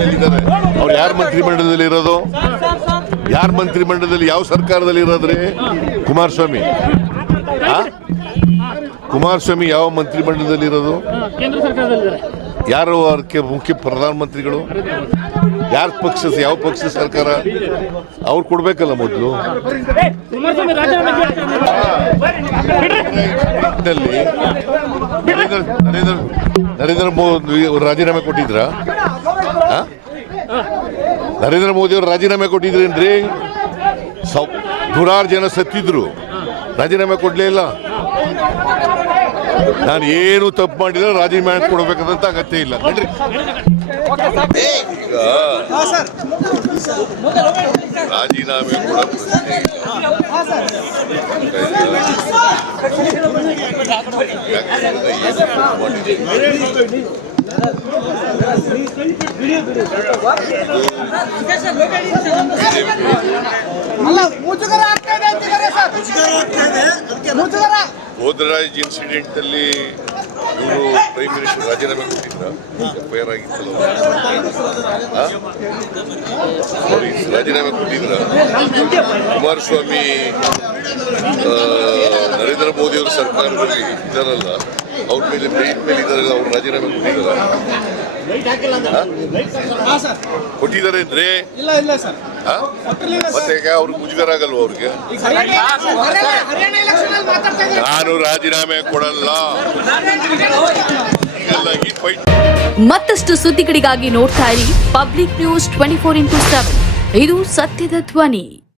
ಮೇಲಿದ್ದಾರೆ. ಅವ್ರು ಯಾರ ಮಂತ್ರಿಮಂಡಲದಲ್ಲಿ ಇರೋದು? ಯಾರ ಮಂತ್ರಿಮಂಡಲದಲ್ಲಿ ಯಾವ ಸರ್ಕಾರದಲ್ಲಿ ಇರೋದ್ರಿ? ಕುಮಾರಸ್ವಾಮಿ? ಕುಮಾರಸ್ವಾಮಿ ಯಾವ ಮಂತ್ರಿಮಂಡಲದಲ್ಲಿ ಇರೋದು? ಯಾರು ಅದಕ್ಕೆ ಮುಖ್ಯ ಪ್ರಧಾನಮಂತ್ರಿಗಳು? ಯಾರ ಪಕ್ಷ, ಯಾವ ಪಕ್ಷ ಸರ್ಕಾರ? ಅವ್ರು ಕೊಡ್ಬೇಕಲ್ಲ ಮೊದಲು. ನರೇಂದ್ರ ನರೇಂದ್ರ ಮೋದಿ ರಾಜೀನಾಮೆ ಕೊಟ್ಟಿದ್ರ? ನರೇಂದ್ರ ಮೋದಿ ಅವರು ರಾಜೀನಾಮೆ ಕೊಟ್ಟಿದ್ರೇನ್ರಿ ಸೌ ನೂರಾರು ಜನ ಸತ್ತಿದ್ರು. ರಾಜೀನಾಮೆ ಕೊಡಲೇ ಇಲ್ಲ. ನಾನು ಏನು ತಪ್ಪು ಮಾಡಿಲ್ಲ, ರಾಜೀನಾಮೆ ಕೊಡಬೇಕಾದಂತ ಅಗತ್ಯ ಇಲ್ಲ. ನೋಡ್ರಿ. ರಾಜೀನಾಮೆ ಕೊಡಬೇಕು ಗೋದ್ರಾಜ್ ಇನ್ಸಿಡೆಂಟ್ ಅಲ್ಲಿ ಇವರು ಪ್ರೈಮ್ ಮಿನಿಸ್ಟರ್ ರಾಜೀನಾಮೆ ಕೊಟ್ಟಿದ್ರ ಎಫ್ ಐ ಆರ್ ಆಗಿತ್ತಲ್ಲ ಆ? ಅವ್ರು ಈ ರಾಜೀನಾಮೆ ಕೊಟ್ಟಿದ್ರ ಕುಮಾರಸ್ವಾಮಿ ನರೇಂದ್ರ ಮೋದಿ ಅವರ ಸರ್ಕಾರದಲ್ಲಿ ಇದ್ದಾರಲ್ಲ. ಅವ್ರ ಮೇಲೆ ಮೇನ್ ಮೇಲೆ ಇದ್ದಾರೆ ಅವ್ರು ರಾಜೀನಾಮೆ ಕೊಟ್ಟಿದ್ದಾರೆ? ಹಾ? ಸರ್. ಕೊಟ್ಟಿದ್ದಾರೆ ಅಂದ್ರೆ? ಇಲ್ಲ ಇಲ್ಲ ಸರ್. ಮತ್ತೆ ಅವ್ರಿಗೆ? ಮುಜುಗರ ಆಗಲ್ವ ಅವ್ರಿಗೆ ನಾನು ರಾಜೀನಾಮೆ ಕೊಡಲ್ಲ. ಮತ್ತಷ್ಟು ಸುದ್ದಿಗಳಿಗಾಗಿ ನೋಡ್ತಾ ಇರಿ public news twenty four into seven. ಇದು ಸತ್ಯದ ಧ್ವನಿ.